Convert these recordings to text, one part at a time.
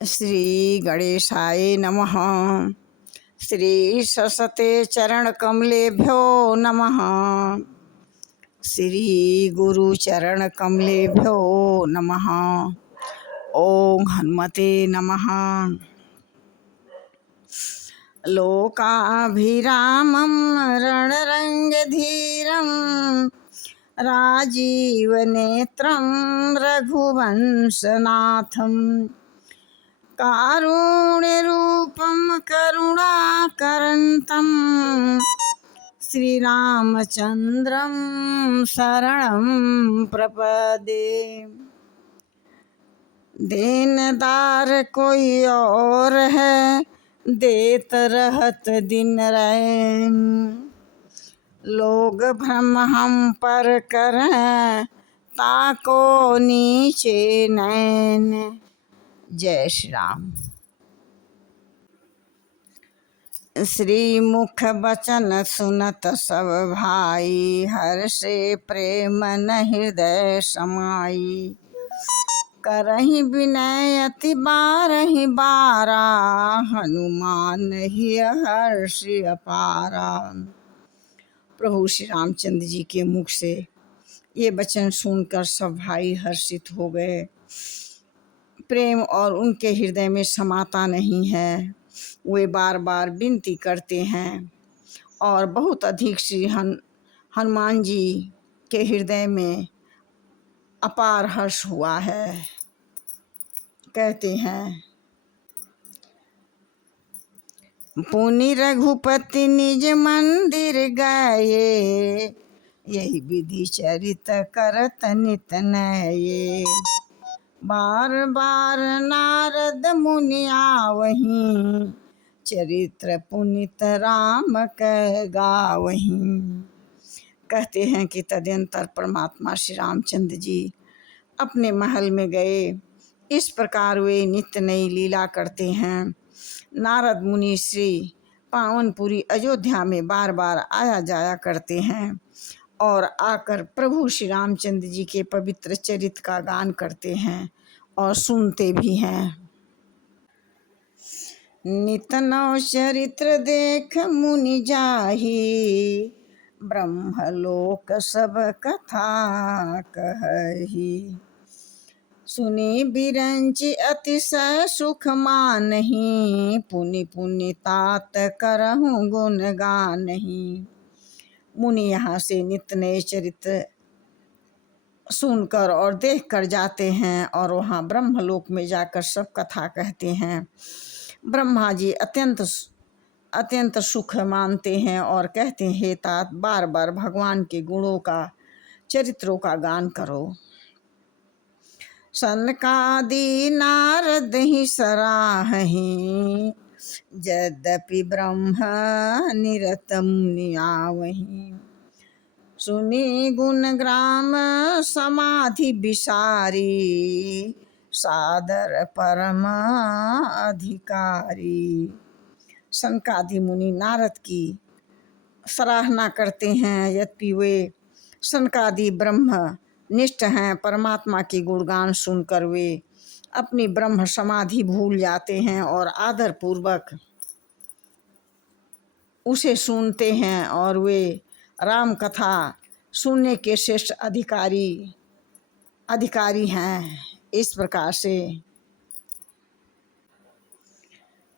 श्री गणेशाय नमः। श्री सरस्वते चरण कमलेभ्यो नमः। श्री गुरु चरण कमलेभ्यो नमः। ओम हनुमते नमः। लोकाभिरामं रणरङ्गधीरं राजीवनेत्रं रघुवंशनाथं कारुण्यरूपं करुणाकरन्तं श्रीरामचन्द्रं शरणं प्रपदे। देनदार कोई और है, देत रहत दिन रैन। लोग भ्रम हम पर करें, ताको नीचे नैन। जय श्री राम। श्री मुख बचन सुनत सब भाई, हर्षे प्रेम न हृदय समाई। करहि विनय अति बारहि बारा, हनुमान ही हर्ष अपारा। प्रभु श्री रामचंद्र जी के मुख से ये वचन सुनकर सब भाई हर्षित हो गए। प्रेम और उनके हृदय में समाता नहीं है। वे बार बार विनती करते हैं और बहुत अधिक श्री हनुमान जी के हृदय में अपार हर्ष हुआ है। कहते हैं, पुनि रघुपति निज मंदिर गए, यही विधि चरित करत नित नये। बार बार नारद मुनि आवहीं, चरित्र पुनित राम कह गावहीं। कहते हैं कि तदंतर परमात्मा श्री रामचंद्र जी अपने महल में गए। इस प्रकार वे नित्य नई लीला करते हैं। नारद मुनि श्री पावनपुरी अयोध्या में बार बार आया जाया करते हैं और आकर प्रभु श्री रामचंद्र जी के पवित्र चरित्र का गान करते हैं और सुनते भी हैं। नित नव चरित्र देख मुनि जाहि, ब्रह्मलोक सब कथा कहहि। सुनी बिरंचि अतिशय सुख मानहि, पुनि पुनि तात करहु गुण गानहि। मुनि यहाँ से नित्य नए चरित्र सुनकर और देखकर जाते हैं और वहाँ ब्रह्मलोक में जाकर सब कथा कहते हैं। ब्रह्मा जी अत्यंत सुख मानते हैं और कहते हैं, हे तात बार बार भगवान के गुणों का चरित्रों का गान करो। सनकादि नारद ही सराहहि, यद्यपि ब्रह्म निरत मुनि आवहीं। सुनी गुण ग्राम समाधि विसारी, सादर परम अधिकारी। सनकादि मुनि नारद की सराहना करते हैं, यद्यपि वे सनकादि ब्रह्म निष्ठ हैं। परमात्मा के गुणगान सुनकर वे अपनी ब्रह्म समाधि भूल जाते हैं और आदर पूर्वक उसे सुनते हैं और वे राम कथा सुनने के श्रेष्ठ अधिकारी हैं। इस प्रकार से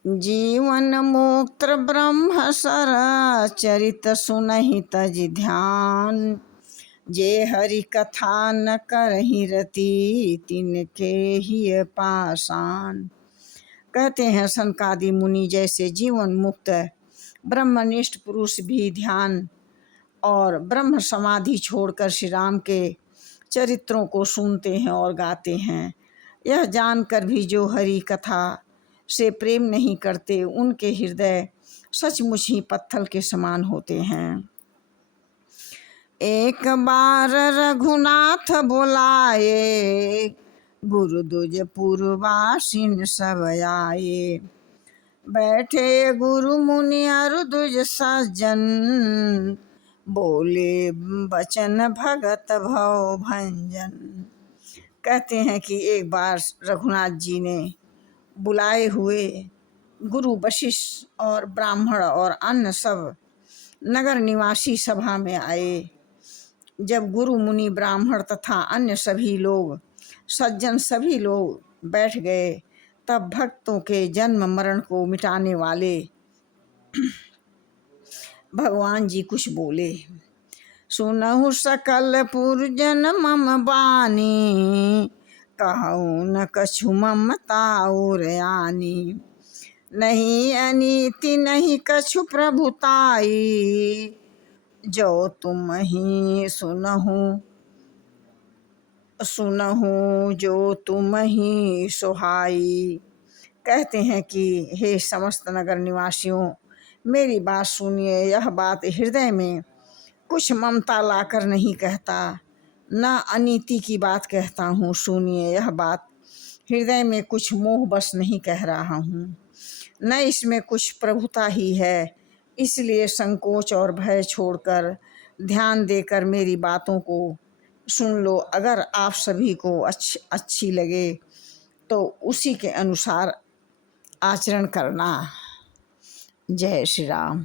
जीवन मुक्त ब्रह्म सर चरित सुनहि तज ध्यान, जे हरि कथा न करहि रति, तिनके ही पाषाण। कहते हैं, सनकादि मुनि जैसे जीवन मुक्त ब्रह्मनिष्ठ पुरुष भी ध्यान और ब्रह्म समाधि छोड़कर श्री राम के चरित्रों को सुनते हैं और गाते हैं। यह जानकर भी जो हरि कथा से प्रेम नहीं करते, उनके हृदय सचमुच ही पत्थर के समान होते हैं। एक बार रघुनाथ बुलाए, गुरु दुज पूर्वासीन सब आए। बैठे गुरु मुनि अरु दुज सज्जन, बोले बचन भगत भव भंजन। कहते हैं कि एक बार रघुनाथ जी ने बुलाए हुए गुरु वशिष्ठ और ब्राह्मण और अन्य सब नगर निवासी सभा में आए। जब गुरु मुनि ब्राह्मण तथा अन्य सभी लोग सज्जन सभी लोग बैठ गए, तब भक्तों के जन्म मरण को मिटाने वाले भगवान जी कुछ बोले। सुनहु सकल पुरजन मम बानी, कहूँ न कछु ममता और आनी। नहीं अनीति नहीं कछु प्रभुताई, जो तुम ही सुनहु जो तुम ही सुहाई। कहते हैं कि हे समस्त नगर निवासियों, मेरी बात सुनिए। यह बात हृदय में कुछ ममता लाकर नहीं कहता, न अनीति की बात कहता हूँ। सुनिए, यह बात हृदय में कुछ मोह बस नहीं कह रहा हूँ, न इसमें कुछ प्रभुता ही है। इसलिए संकोच और भय छोड़कर ध्यान देकर मेरी बातों को सुन लो। अगर आप सभी को अच्छी लगे तो उसी के अनुसार आचरण करना। जय श्री राम।